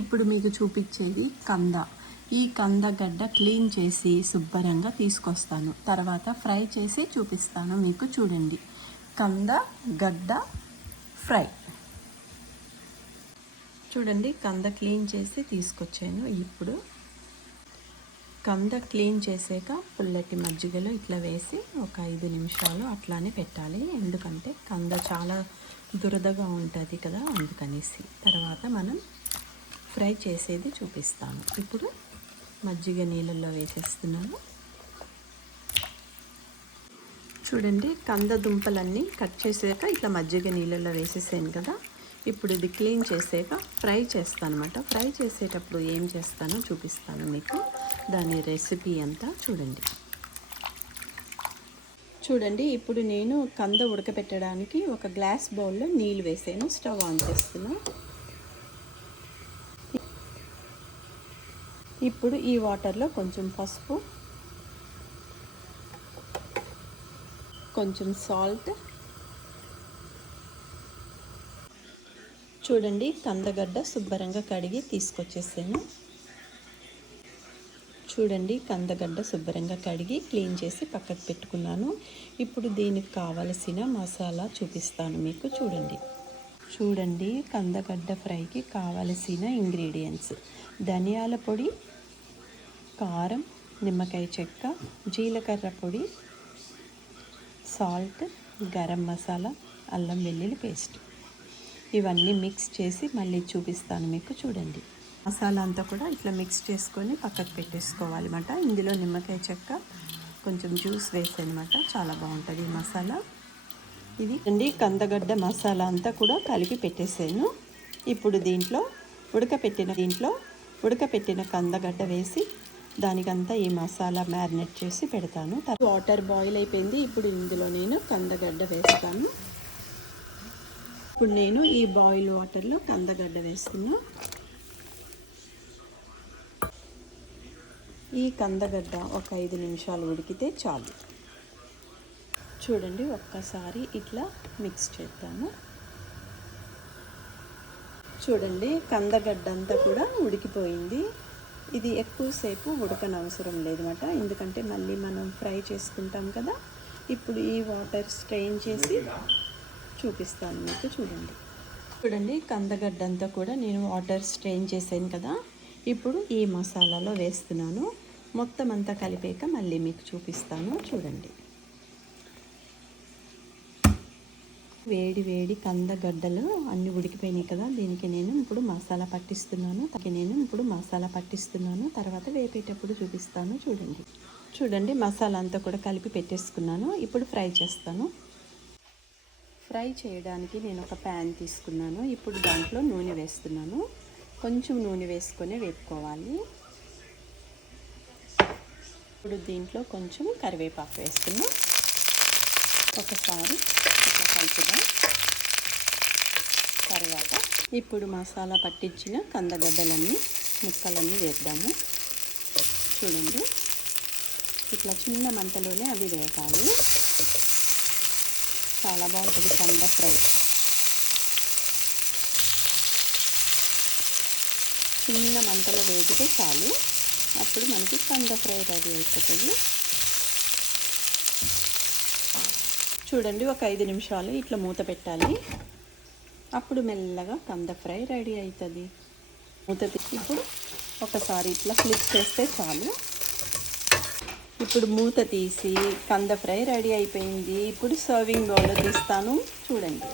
ఇప్పుడు మీకు చూపించేది కంద. ఈ కందగడ్డ క్లీన్ చేసి శుభ్రంగా తీసుకొస్తాను. తర్వాత ఫ్రై చేసి చూపిస్తాను మీకు. చూడండి, కందగడ్డ ఫ్రై. చూడండి, కంద క్లీన్ చేసి తీసుకొచ్చాను. ఇప్పుడు కంద క్లీన్ చేసాక పుల్లటి మజ్జిగలో ఇట్లా వేసి ఒక 5 నిమిషాలు అట్లానే పెట్టాలి. ఎందుకంటే కంద చాలా దురదగా ఉంటుంది కదా, అందుకనేసి. తర్వాత మనం ఫ్రై చేసేది చూపిస్తాను. ఇప్పుడు మజ్జిగ నీళ్ళల్లో వేసేస్తున్నాను. చూడండి, కంద దుంపలన్నీ కట్ చేసాక ఇట్లా మజ్జిగ నీళ్ళల్లో వేసేసాను కదా. ఇప్పుడు ఇది క్లీన్ చేసాక ఫ్రై చేస్తాను అన్నమాట. ఫ్రై చేసేటప్పుడు ఏం చేస్తానో చూపిస్తాను మీకు, దాని రెసిపీ అంతా. చూడండి, ఇప్పుడు నేను కంద ఉడకపెట్టడానికి ఒక గ్లాస్ బౌల్లో నీళ్ళు వేసాను. స్టవ్ ఆన్ చేస్తున్నా. ఇప్పుడు ఈ వాటర్లో కొంచెం పసుపు, కొంచెం సాల్ట్. చూడండి, కందగడ్డ శుభ్రంగా కడిగి తీసుకొచ్చేసాను. చూడండి, కందగడ్డ శుభ్రంగా కడిగి క్లీన్ చేసి పక్కకు పెట్టుకున్నాను. ఇప్పుడు దీనికి కావలసిన మసాలా చూపిస్తాను మీకు. చూడండి, కందగడ్డ ఫ్రైకి కావలసిన ఇంగ్రీడియంట్స్: ధనియాల పొడి, కారం, నిమ్మకాయ చెక్క, జీలకర్ర పొడి, సాల్ట్, గరం మసాలా, అల్లం వెల్లుల్లి పేస్ట్. ఇవన్నీ మిక్స్ చేసి మళ్ళీ చూపిస్తాను మీకు. చూడండి, మసాలా అంతా కూడా ఇట్లా మిక్స్ చేసుకొని పక్కకు పెట్టేసుకోవాలి అన్నమాట. ఇందులో నిమ్మకాయ చెక్క, కొంచెం జ్యూస్ వేసానమాట. చాలా బాగుంటుంది ఈ మసాలా. ఇది అండి కందగడ్డ మసాలా అంతా కూడా కలిపి పెట్టేసాను. ఇప్పుడు దీంట్లో ఉడకపెట్టిన కందగడ్డ వేసి దానికంతా ఈ మసాలా మ్యారినేట్ చేసి పెడతాను. వాటర్ బాయిల్ అయిపోయింది. ఇప్పుడు ఇందులో నేను కందగడ్డ వేస్తాను. ఇప్పుడు నేను ఈ బాయిల్ వాటర్లో కందగడ్డ వేస్తున్నా. ఈ కందగడ్డ ఒక 5 నిమిషాలు ఉడికితే చాలు. చూడండి, ఒక్కసారి ఇట్లా మిక్స్ చేద్దాము. చూడండి, కందగడ్డ అంతా కూడా ఉడికిపోయింది. ఇది ఎక్కువసేపు ఉడకనవసరం లేదన్నమాట, ఎందుకంటే మళ్ళీ మనం ఫ్రై చేసుకుంటాం కదా. ఇప్పుడు ఈ వాటర్ స్ట్రెయిన్ చేసి చూపిస్తాను మీకు. చూడండి, కందగడ్డ అంతా కూడా నేను వాటర్ స్ట్రెయిన్ చేశాను కదా. ఇప్పుడు ఈ మసాలాలో వేస్తున్నాను. మొత్తం అంతా కలిపాక మళ్ళీ మీకు చూపిస్తాను. చూడండి, వేడి వేడి కందగడ్డలు అన్నీ ఉడికిపోయినాయి కదా. దీనికి నేను ఇప్పుడు మసాలా పట్టిస్తున్నాను. తర్వాత వేపేటప్పుడు చూపిస్తాను. చూడండి, మసాలా అంతా కూడా కలిపి పెట్టేసుకున్నాను. ఇప్పుడు ఫ్రై చేస్తాను. ఫ్రై చేయడానికి నేను ఒక ప్యాన్ తీసుకున్నాను. ఇప్పుడు దాంట్లో నూనె వేస్తున్నాను. కొంచెం నూనె వేసుకొని వేపుకోవాలి. ఇప్పుడు దీంట్లో కొంచెం కరివేపాకు వేస్తున్నా. ఒకసారి ఇట్లా కలుపుదాం. తర్వాత ఇప్పుడు మసాలా పట్టించిన కందగడ్డలన్నీ ముక్కలన్నీ వేద్దాము. చూడండి, ఇట్లా చిన్న మంటలోనే అవి వేగాలి. చాలా బాగుంటుంది కంద ఫ్రై. చిన్న మంటలో వేగితే చాలు. అప్పుడు మనకి కంద ఫ్రై రెడీ అయిపోతుంది. చూడండి, ఒక 5 నిమిషాలు ఇట్లా మూత పెట్టాలి. అప్పుడు మెల్లగా కంద ఫ్రై రెడీ అవుతుంది. ఇప్పుడు ఒకసారి ఇట్లా ఫ్లిప్ చేస్తే చాలు. ఇప్పుడు మూత తీసి కంద ఫ్రై రెడీ అయిపోయింది. ఇప్పుడు సర్వింగ్ బౌల్లో తీస్తాను. చూడండి.